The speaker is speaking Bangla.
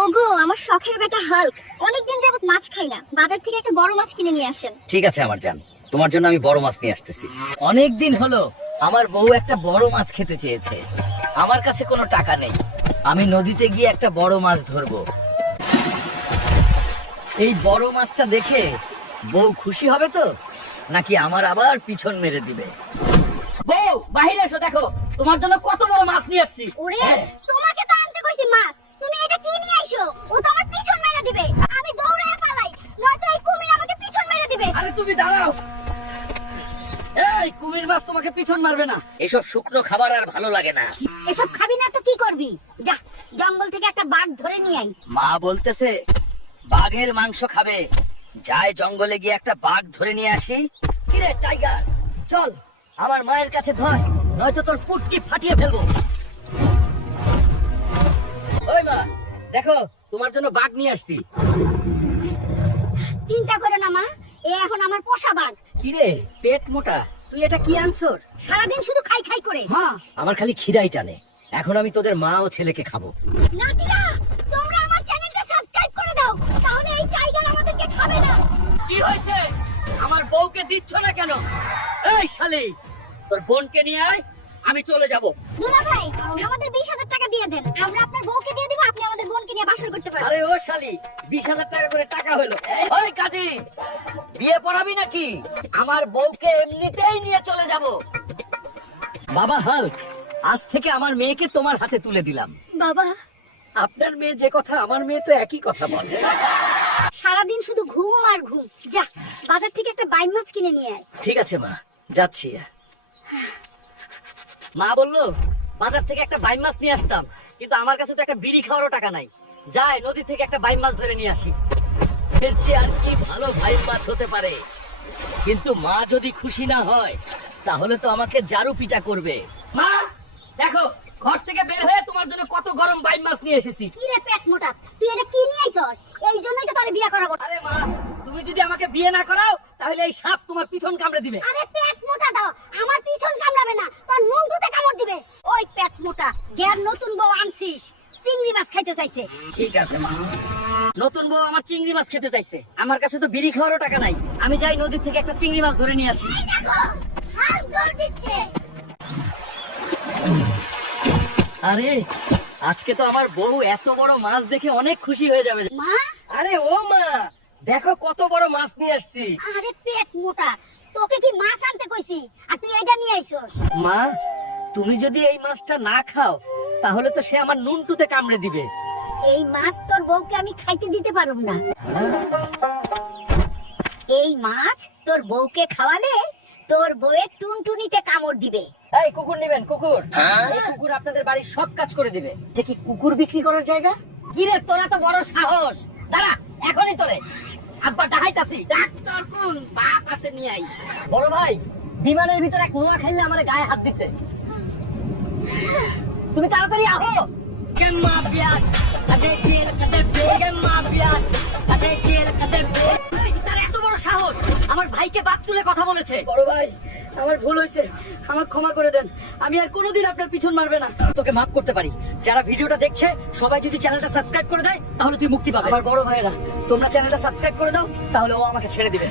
ওগো আমার শখের বেটা হাল্ক অনেকদিন যাবত মাছ খাই না, বাজার থেকে একটা বড় মাছ কিনে নিয়ে আসেন। ঠিক আছে আমার জান, তোমার জন্য আমি বড় মাছ নিয়ে আসতেছি। অনেক দিন হলো আমার বউ একটা বড় মাছ খেতে চেয়েছে, আমার কাছে কোনো টাকা নেই, আমি নদীতে গিয়ে একটা বড় মাছ ধরবো। এই বড় মাছটা দেখে বউ খুশি হবে তো, নাকি আমার আবার পিছন মেরে দিবে? বউ বাইরে এসো, দেখো তোমার জন্য কত বড় মাছ নিয়ে আসছি। ওরে তোমাকে তো আনতে কইছি মাছ, তুমি এটা কি নিয়ে আইছো? ও তো আমার পিছন মেরে দিবে, আমি দৌড়ায় পালাই, নয়তো এই কুমির আমাকে পিছন মেরে দিবে। আরে তুমি দাঁড়াও, এই কুমির মাছ তোমাকে পিছন মারবে না। এসব শুকনো খাবার আর ভালো লাগে না। এসব খাবি না তো কি করবি? যা জঙ্গল থেকে একটা বাঘ ধরে নিয়ে আই। মা বলতেছে বাঘের মাংস খাবে, যায় জঙ্গলে গিয়ে একটা বাঘ ধরে নিয়ে আসি। কিরে টাইগার, চল আমার মায়ের কাছে ধর, নয়তো তোর পুটকি ফাটিয়ে ফেলবো। ওই মা দেখো, তোমার জন্য বাঘ নিয়ে আসছি। চিন্তা করো না মা, এ এখন আমার পোষা বাঘ। কিরে পেট মোটা, তুই এটা কি আনছর? সারাদিন শুধু খাই খাই করে। হ্যাঁ, আমার খালি খিদাই টানে। এখন আমি তোদের মা ও ছেলেকে খাবো। নাতিরা তোমরা আমার চ্যানেলটা সাবস্ক্রাইব করে দাও, তাহলে এই টাইগার আমাদেরকে খাবে না। কি হয়েছে? আমার বউকে দিচ্ছ না কেন? এই শালি, তোর বোনকে নিয়ে আয়, আমি চলে যাব। দুলা ভাই আমাদের 20,000 টাকা দিয়ে দেন, আমরা আপনার বউকে দিয়ে দিব, আপনি আমাদের বোনকে নিয়ে বাসর করতে পারবেন। আরে ও শালি, 20,000 টাকা করে টাকা হলো। ওই কাজী, বিয়ে পড়াবি নাকি? আমার বউকে এমনিতেই নিয়ে চলে যাব। বাবা হাল্ক, আজ থেকে আমার মেয়েকে তোমার হাতে তুলে দিলাম। বাবা আপনার মেয়ে যে কথা, আমার মেয়ে তো একই কথা বলে। সারাদিন শুধু ঘুম আর ঘুম, যা বাজার থেকে একটা বাইম মাছ কিনে নিয়ে আয়। ঠিক আছে মা, যাচ্ছি। মা বললো বাজার থেকে একটা বাইম মাছ নিয়ে আসতাম, কিন্তু আমার কাছে তো একটা বিড়ি খাওয়ারও টাকা নাই। যাই নদী থেকে একটা বাইম মাছ ধরে নিয়ে আসি। এর চেয়ে আর কি ভালো বাইম মাছ হতে পারে? কিন্তু মা যদি খুশি না হয়, তাহলে তো আমাকে জারু পিটা করবে। মা দেখো, ঘর থেকে বের হয়ে তোমার জন্য কত গরম বাইম মাছ নিয়ে এসেছি। কি রে পেট মোটা, তুই এটা কি নিয়ে আইছস? এই জন্যই তো তোরে বিয়ে করাবো। আরে মা, তুমি যদি আমাকে বিয়ে না করাও, তাহলে এই সাপ তোমার পিছন কামড়ে দিবে। আরে পেট মোটা দাও, আমার পিছন কামড়াবে না, তোর নুনটুতে কামড় দিবে। ওই পেট মোটা, গ্যার নতুন বউ আনছিস, চিংড়ি মাছ খাইতে চাইছে। ঠিক আছে মা, নতুন বউ আমার চিংড়ি মাছ খেতে চাইছে, আমার কাছে তো বিড়ি খাওয়ারও টাকা নাই। আমি যাই নদীর থেকে একটা চিংড়ি মাছ ধরে নিয়ে আসি। এই দেখো হাল দৌড় দিচ্ছে। আরে আজকে তো আমার বউ এত বড় মাছ দেখে অনেক খুশি হয়ে যাবে। মা আরে ও মা, দেখো কত বড় মাছ নিয়ে আসছি। আরে পেট মোটা, তোকে কি মাছ আনতে কইছি আর তুই এটা নিয়ে আইছস? মা, তুমি যদি এই মাছটা না খাও, তাহলে তো সে আমার নুনটুতে কামড়ে দিবে। এই মাছ তোর বউকে আমি খাইতে দিতে পারুম না। এই মাছ তোর বউকে খাওয়ালে তোর বউয়ের টুনটুনিতে কামড় দিবে। এই কুকুর নেবেন? কুকুর, এই কুকুর আপনাদের বাড়ির সব কাজ করে দিবে। এটা কি কুকুর বিক্রি করার জায়গা? কি রে তোরা তো বড় সাহস! দাঁড়া, এখনই তোরে আব্বা ডাকাইতাছি। ডাক্তার কোন? বাপ আছে নিয়ে আই। বড় ভাই, বিমানের ভিতর এক নোয়া খাইলে আমার গায়ে হাত দিছে। তুমি তাড়াতাড়ি আহো। কেন মাফিয়াস আদে জেল কাটে বেগে মাফিয়াস আদে জেল কাটে। তার এত বড় সাহস আমার ভাইকে বাপ তুলে কথা বলেছে। বড় ভাই, আমার ভুল হয়েছে, আমাকে ক্ষমা করে দেন। আমি আর কোনোদিন আপনার পিছন মারবে না। তোকে মাফ করতে পারি। যারা ভিডিওটা দেখছে সবাই যদি চ্যানেলটা সাবস্ক্রাইব করে দেয়, তাহলে তুই মুক্তি পাবে। আমার বড় ভাইরা, তোমরা চ্যানেলটা সাবস্ক্রাইব করে দাও, তাহলে ও আমাকে ছেড়ে দিবে।